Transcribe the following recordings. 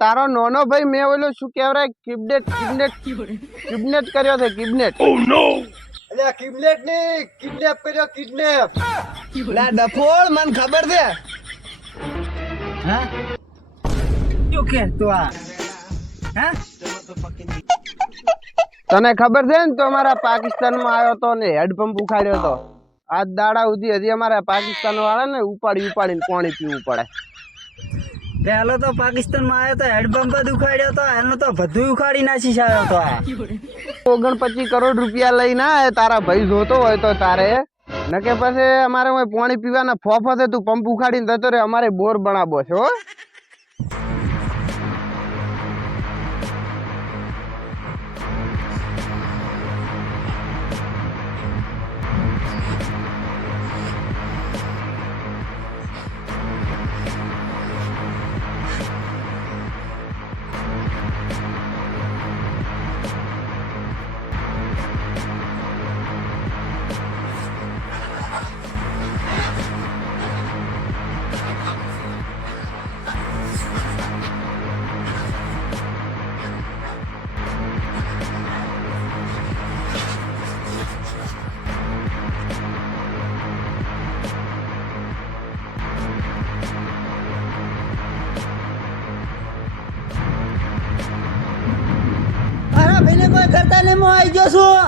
તારો નાનો ભાઈ મેં ઓલો શું કહેવાય કિડનેપ કર્યો છે કિડનેપ. Oh no! અલ્યા કિડનેપ ને કિડનેપ કર્યો કિડનેપ. લા ડફોળ મને ખબર છે. હા શું કે તું આ હા તને ખબર છે ને તો અમારા પાકિસ્તાનમાં આવ્યો તો ને હેડપંપ ઉખાડ્યો તો. આજ દાડા સુધી હજી અમારા પાકિસ્તાન વાળા ને ઉપાડીને પાણી પીવું પડે. પેલો તો પાકિસ્તાન માં આવ્યો તો હેડપંપ જ ઉખાડ્યો તો એનો તો બધું ઉખાડી નાખી આવ્યો તો આ 49 કરોડ રૂપિયા લઈને આવે તારા ભાઈ જોતો હોય તો તારે નકે પછી અમારે પાણી પીવાના ફોફો છે તું પંપ ઉખાડીને જતો રે અમારે બોર બનાવો છો. ભાઈને કોઈ કરતા ને હું આવી ગયો છું.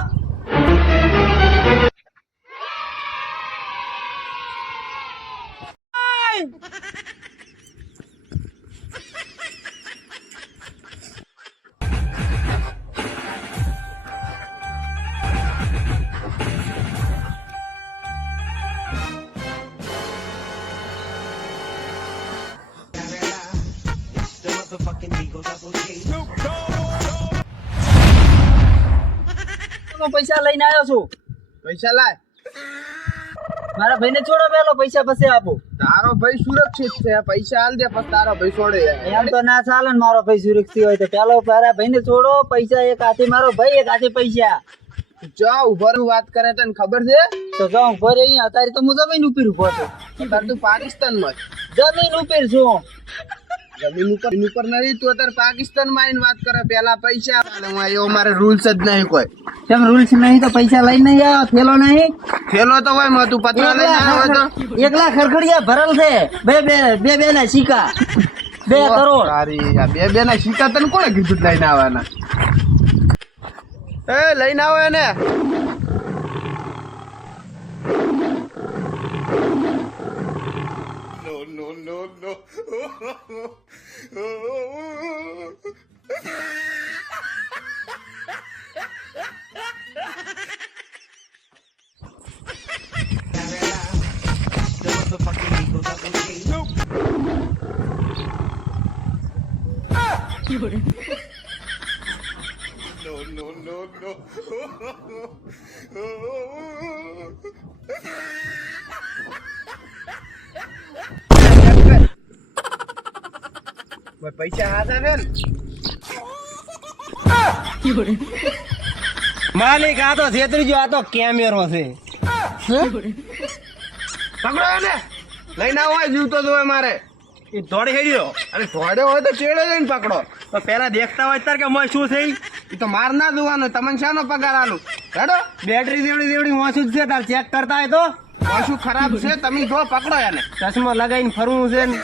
પૈસા લઈને આવ્યો છું. પૈસા લાય. મારા ભાઈને છોડો પેલો પૈસા પછી આપો. તારો ભાઈ સુરક્ષિત છે પૈસા હાલ દે પછી તારો ભાઈ છોડે. એમ તો ના ચાલે ને મારો ભાઈ સુરક્ષિત હોય તો પેલો મારા ભાઈને છોડો પૈસા એક હાથે મારો ભાઈ એક હાથે પૈસા. જા ઉભર વાત કરે તને ખબર છે તો જાઉં ઉભર અહીંયા અત્યારે તો હું જમીન ઉપર ઉભો છું. અત્યારે તું પાકિસ્તાનમાં જમીન ઉપર છું. જમીન ઉપર નહીં તું અત્યારે પાકિસ્તાન માં આવીને વાત કરે પેલા પૈસા એવો મારે રૂલ્સ જ નહીં કોઈ. કેમ રૂલ્સ નહીં તો પૈસા લઈને નહીં આવ્યો થેલો નહીં થેલો તો હોય માં તું પત્ર લઈને આવ્યો તો 1 લાખ ખરખડિયા ભરેલ છે બે ના સિક્કા 2 કરોડ. સારી આ બે ના સિક્કા તને કોણે કીધું લઈને આવવાના? એ લઈને આવો એને. No. પૈસા હાથા છે ને માલિક આ તો છેતરી ગયો. આ તો કેમેરો છે. પકડો એને લઈને આવો જીવતો તો મારે એ દોડી હેડ્યો. અરે થોડે હોય તો ચેડે જઈને પકડો. તો પેલા દેખતા હોય તાર કે મોય શું થઈ એ તો માર ના જોવાનો તમને શાનો પગાર આલું હેડો. બેટરી જેવડી મોસું જ છે તાર ચેક કરતા હોય તો શું ખરાબ છે તમે જો પકડો એને. ચશ્મા લગાવીને ફરવું છે ને.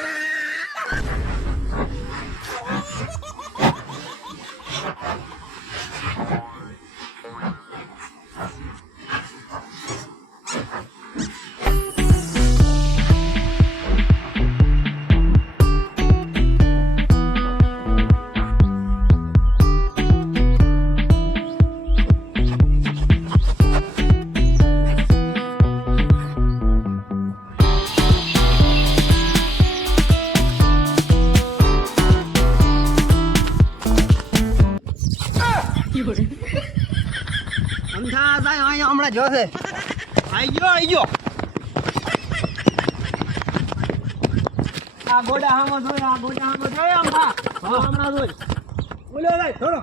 હમણાં જોશે. આઈ ગયો આ ગોડા હામો જોઈ આમ થા હા હમણાં જોઈ બોલો લે થોડો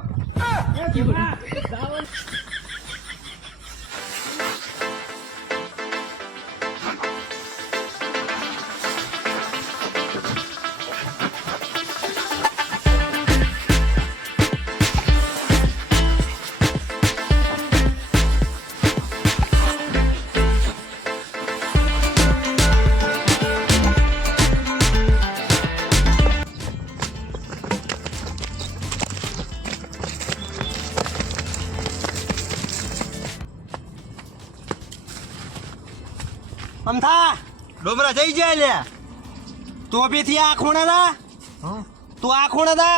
અમથા ડોમરા જઈ જાય લે ટોપીથી આ ખૂણે દા તું આ ખૂણે દા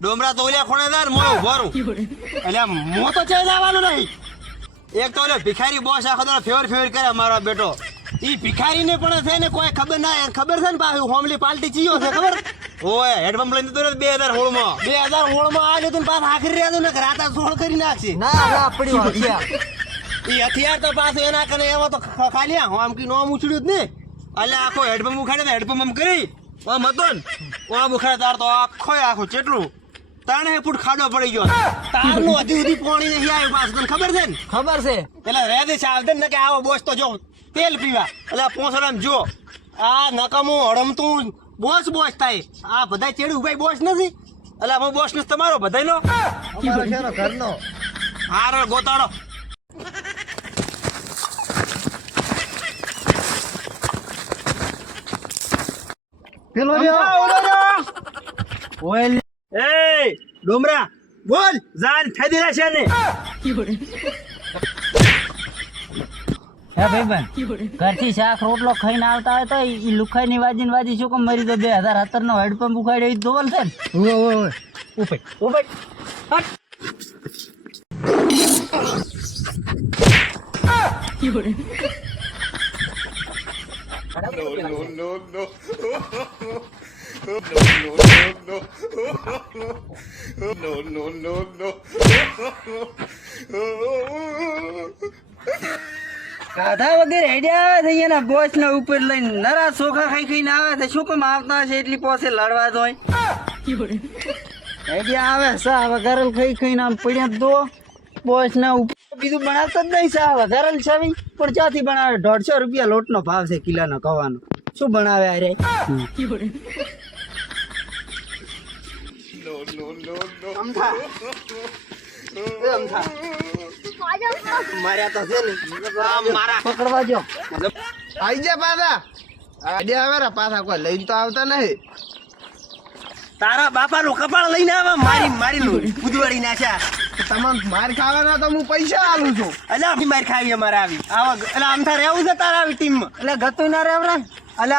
ડોમરા તો ઓલ્યા ખૂણે દા ને મોય ઉભારું એટલે મો તો ચઈ જવાનું નહીં એક તો ઓલે ભિખારી બોસ આખો દાડો ફેવર કરે મારો બેટો ઈ ભિખારીને પણ છે ને કોઈ ખબર ના યાર ખબર છે ને પાછું હોમલી પાલટી ચીયો છે ખબર ઓય હેડપંપ લઈને તો 2016 માં આ લીધું ને પાછા આખરી રહ્યા ને રાતા 16 કરી નાખશે ના પડી વાગ્યા ઈ હથિયાર તો પાછું એના કને એવો તો ખાલી આમ કી નોમ ઉછળ્યું જ ને એટલે આખો હેડપંપ ઉખાડે હેડપંપ આમ કરી આમ હતો ને આમ ઉખાડે તાર તો આખો ચેટલું 3 ફૂટ ખાડો પડી ગયો તારનું હજી સુધી પાણી નહીં આવ્યું પાછું તને ખબર છે ને ખબર છે એટલે રેદે ચાલતે ને કે આવો બોસ તો જો તેલ પીવા એટલે પોસડામ જો આ નકામું હડમતું બોસ થાય આ બધા ચેડું ભાઈ બોસ નથી એટલે હું બોસ નથી તમારો બધાયનો અમારો શેનો ઘરનો હારો ગોતાડો પેલો ઓય એ ડોમરા બોલ જાન ફેદી રહેશે ને હે ભાઈબંધ ઘરથી શાક રોટલો ખાઈને આવતા હોય તો ઈ લુખાઈ ની વાજી શું કેમ મરી તો 2017 નો હેડપંપ ઉખાડ્યો ઈ ધોવલ છે ને ઓય ઉપે ગાધા વગેરે હેડ્યા આવે છે એના બોસ ને ઉપર લઈને નરા ચોખા ખાઈને આવે છે શું કેમ આવતા હશે એટલી પાસે લડવા દો હેડ્યા આવે સા વઘારેલ ખાઈને આમ પડ્યા દો બોસ ના ઉપર બીજું બનાવતા જ નહીં સા વઘારેલ છવી પણ ક્યાંથી બનાવે 150 રૂપિયા લોટનો ભાવ છે કિલાનો કવાનો શું બનાવે અરે માર્યા તો છે ને મારા પકડવા જો આઈ જા પાછા આડ્યા આવે પાછા કોઈ લઈને તો આવતા નહીં તારા બાપાનું કપાળ લઈને આવે મારી ઉદવાડી નાખ્યા તમને માર ખાવાના તો હું પૈસા આલું છું એટલે આપી માર ખાવી અમારે આવી આવા એટલે આમથા રહેવું છે તારા આવી ટીમમાં એટલે ગતું ના રેવરા એટલે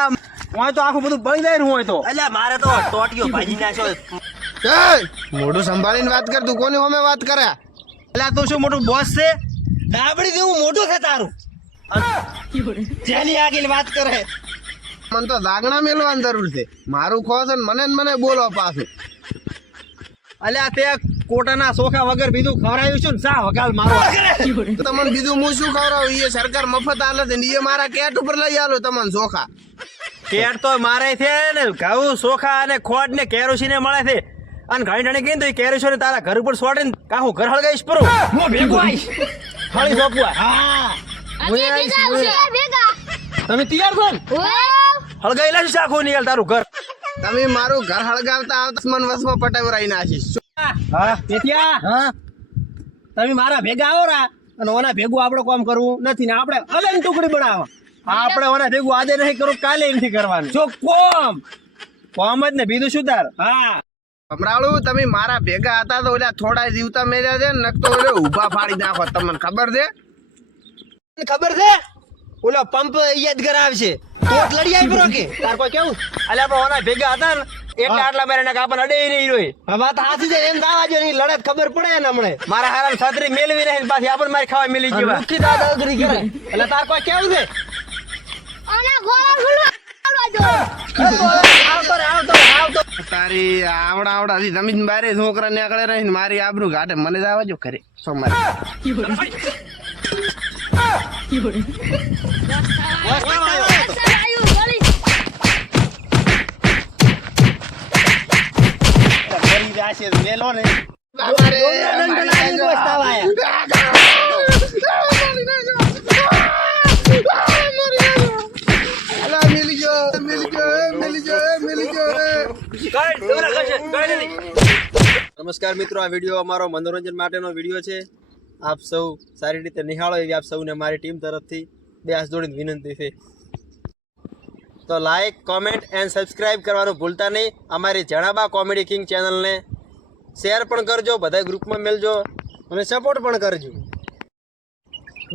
હોય તો આખું બધું બળી જાય હોય તો એટલે મારે તો ટોટિયો ભાજી નાખ્યો મોઢું સંભાળીને વાત કર તું કોની હોમે વાત કરે એટલે તું શું મોટું બોસ છે ડાબડી જેવું મોટું છે તારું જેની આગળ વાત કરે મને તો દાગણા મેલવાની જરૂર છે મારું ખો છે ને મને બોલો પાછું અલ્યા તે કોટાના સોખા વગર બીજું ખવડાવ્યું છું ને સા વગાલ મારો તમને બીજું હું શું ખવડાવું એ સરકાર મફત આલે છે ને એ મારા કેટ ઉપર લઈ આલો તમને ચોખા કેટ તો મારે છે ને ઘઉં ચોખા અને ખોટ ને કેરોસીન મળે છે અને ઘણી ઘણી કહીને તો એ કેરોસીન તારા ઘર ઉપર છોડે ને કાહું ઘર હળગાઈશ પરો હું ભેગો આવીશ હળી સોપવા હા તમે તૈયાર છો ને હળગાઈ લાશ શાખો નિકાલ તારું ઘર તમે મારું ઘર હળગાવતા આવતા મને વસમાં પટાવરાઈ નાખીશ હા પેટિયા હા તમે મારા ભેગા આવો રા અને ઓના ભેગું આપણે કામ કરવું નથી ને આપણે અલગ ટુકડી બનાવો આપણે ઓના ભેગું આજે નહીં કરું કાલે નથી કરવાનું જો કોમ જ ને બીજું શું તાર હા ભમરાળું તમે મારા ભેગા હતા તો ઓલા થોડા જીવતા મેર્યા છે ને તો ઓલે ઊભા ફાડી નાખો તમને ખબર છે ઓલો પંપ યાદ કરાવશે કોટ લડી આવી બરો કે તાર કોઈ કેવું અલે આપણે ઓના ભેગા હતા ને એટલે આટલા મેરે આપણને અડે નહીં રોય વાત હાથી છે એમ દાવા જો ની લડત ખબર પડે ને હમણે મારા હારા છત્રી મેલવી રહે પાછી આપણને મારી ખાવા મેલી જીવા મુખી દાદાગીરી કરે એટલે તાર કોઈ કેવું છે આના ગોળા ખુલવા દો આવતો તારી આવડા જમીન બારે છોકરા ને આગળ રહીને મારી આબરૂ ઘાટે મને જવા જો ખરે સોમવારે નાશે મેલો ને નમસ્કાર મિત્રો, આ વિડીયો અમારો મનોરંજન માટેનો વિડીયો છે. આપ સૌ સારી રીતે નિહાળો એવી આપ સૌને મારી ટીમ તરફથી બે હાથ જોડીને વિનંતી છે. તો લાઈક, કોમેન્ટ એન્ડ સબસ્ક્રાઇબ કરવાનું ભૂલતા નહીં. અમારી જણાબા કોમેડી કિંગ ચેનલને શેર પણ કરજો, બધા ગ્રુપમાં મેલજો અને સપોર્ટ પણ કરજો.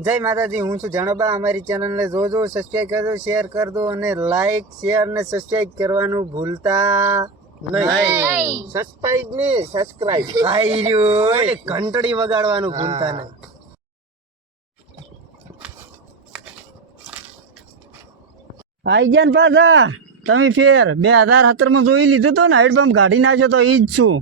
જય માતાજી, હું છું જણબા. અમારી ચેનલને જોજો, સબસ્ક્રાઇબ કરજો, શેર કરજો અને લાઈક, શેર ને સબસ્ક્રાઇબ કરવાનું ભૂલતા નહીં. સબસ્ક્રાઇબ ને સબસ્ક્રાઇબ આઈ રહ્યો. ઘંટડી વગાડવાનું ભૂલતા નહીં. આઈ ગયા ને પાછા તમે ફેર 2017 માં જોઈ લીધું તો ને હેડપંપ કાઢી નાખ્યો તો ઈ જ છું.